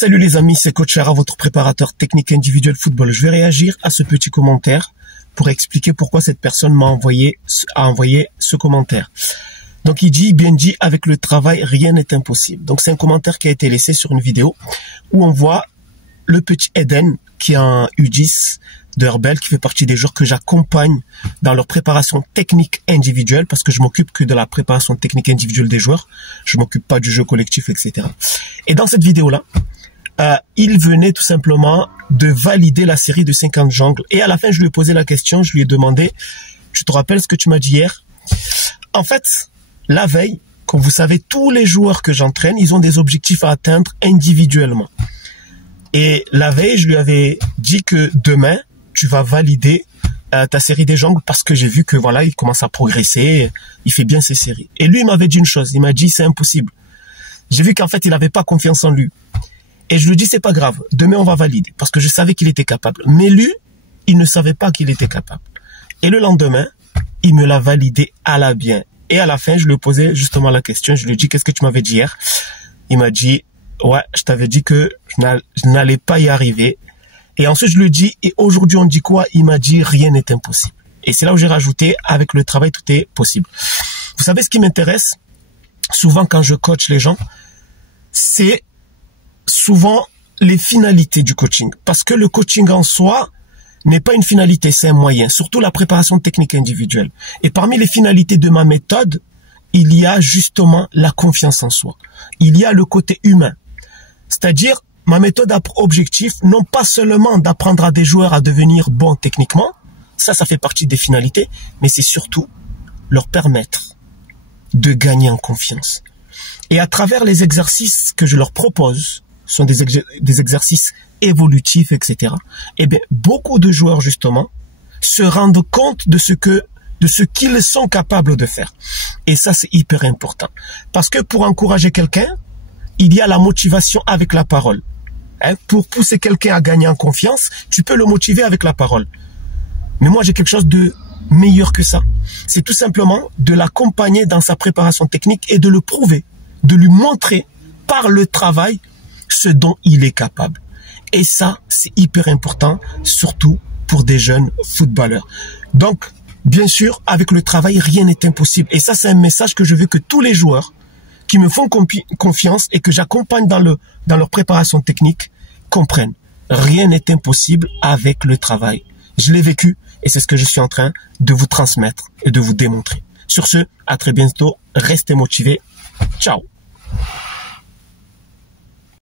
Salut les amis, c'est Coach Chara, votre préparateur technique individuel football. Je vais réagir à ce petit commentaire pour expliquer pourquoi cette personne a envoyé ce commentaire. Donc il dit, bien dit, avec le travail, rien n'est impossible. Donc c'est un commentaire qui a été laissé sur une vidéo où on voit le petit Eden qui est un U10 de Herbel, qui fait partie des joueurs que j'accompagne dans leur préparation technique individuelle, parce que je m'occupe que de la préparation technique individuelle des joueurs. Je m'occupe pas du jeu collectif, etc. Et dans cette vidéo-là, il venait tout simplement de valider la série de 50 jongles. Et à la fin, je lui ai posé la question, je lui ai demandé, tu te rappelles ce que tu m'as dit hier? En fait, la veille, comme vous savez, tous les joueurs que j'entraîne, ils ont des objectifs à atteindre individuellement. Et la veille, je lui avais dit que demain, tu vas valider ta série des jongles parce que j'ai vu que voilà, il commence à progresser, il fait bien ses séries. Et lui, il m'avait dit une chose, il m'a dit c'est impossible. J'ai vu qu'en fait, il n'avait pas confiance en lui. Et je lui dis, c'est pas grave, demain on va valider, parce que je savais qu'il était capable. Mais lui, il ne savait pas qu'il était capable. Et le lendemain, il me l'a validé à la bien. Et à la fin, je lui ai posé justement la question, je lui ai dit, qu'est-ce que tu m'avais dit hier? Il m'a dit, ouais, je t'avais dit que je n'allais pas y arriver. Et ensuite, je lui ai dit, et aujourd'hui on dit quoi? Il m'a dit, rien n'est impossible. Et c'est là où j'ai rajouté, avec le travail, tout est possible. Vous savez ce qui m'intéresse, souvent quand je coach les gens, c'est souvent les finalités du coaching. Parce que le coaching en soi n'est pas une finalité, c'est un moyen. Surtout la préparation technique individuelle. Et parmi les finalités de ma méthode, il y a justement la confiance en soi. Il y a le côté humain. C'est-à-dire, ma méthode a pour objectif, non pas seulement d'apprendre à des joueurs à devenir bons techniquement, ça fait partie des finalités, mais c'est surtout leur permettre de gagner en confiance. Et à travers les exercices que je leur propose, ce sont des exercices évolutifs, etc. Eh bien, beaucoup de joueurs, justement, se rendent compte de ce qu'ils sont capables de faire. Et ça, c'est hyper important. Parce que pour encourager quelqu'un, il y a la motivation avec la parole. Pour pousser quelqu'un à gagner en confiance, tu peux le motiver avec la parole. Mais moi, j'ai quelque chose de meilleur que ça. C'est tout simplement de l'accompagner dans sa préparation technique et de le prouver, de lui montrer par le travail ce dont il est capable. Et ça, c'est hyper important, surtout pour des jeunes footballeurs. Donc, bien sûr, avec le travail, rien n'est impossible. Et ça, c'est un message que je veux que tous les joueurs qui me font confiance et que j'accompagne dans leur préparation technique comprennent. Rien n'est impossible avec le travail. Je l'ai vécu et c'est ce que je suis en train de vous transmettre et de vous démontrer. Sur ce, à très bientôt. Restez motivés. Ciao.